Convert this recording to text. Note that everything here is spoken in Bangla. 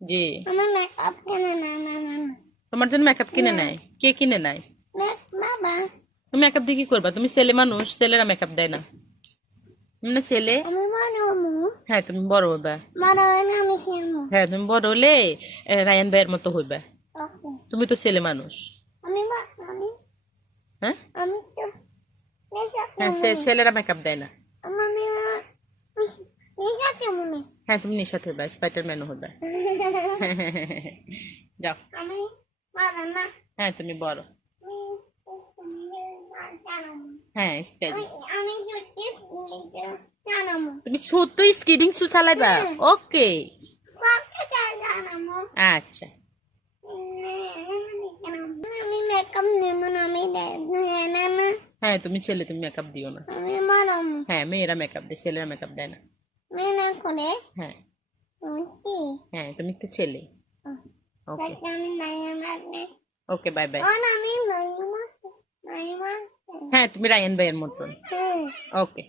জি। আমার মেকআপ কিনে না মামা। তোমার জন্য মেকআপ কিনে নেয়? কে কিনে নেয়? বাবা। তুমি মেকআপ দিয়ে কি করবা? তুমি ছেলে মানুষ, ছেলেরা মেকআপ দেয় না। তুমি না ছেলে? আমি বড় হবো। হ্যাঁ তুমি বড় হইবা। বড় হলে আমি কিনবো। হ্যাঁ তুমি বড় হলে রায়ান ভাইয়ের মতো হইবা। ওকে। তুমি তো ছেলে মানুষ। আমি হ্যাঁ আমি তো মেকআপ হ্যাঁ, কিনবো। ছেলেরা মেকআপ দেয় না। আমি মেকআপ কিনবো। হ্যাঁ তুমি নিশাত হইবা, স্পাইডারম্যানও হইবা। যাও। আমি বড় না। হ্যাঁ তুমি বড়। হ্যাঁ স্কাই। আমি আমি সত্যি জানাবো। তুমি ছোট স্কিডিং শু চালাইবা? হ্যাঁ। ওকে। কতটা জানাবো। আচ্ছা। আমি মেকআপ নেব না, আমি না। হ্যাঁ তুমি ছেলে, তুমি মেকআপ দিও না। আমি মারাম। হ্যাঁ মেয়েরা মেকআপ দেয়, ছেলেরা মেকআপ দেয় না। মেয়ে না করে হ্যাঁ কি? হ্যাঁ তুমি তো ছেলে। ওকে। আমি নাই মারবে। Okay bye bye. আমি নাই মারবে। হ্যাঁ তুমি রায়ান ভাইয়ের মতন। হ্যাঁ। ওকে।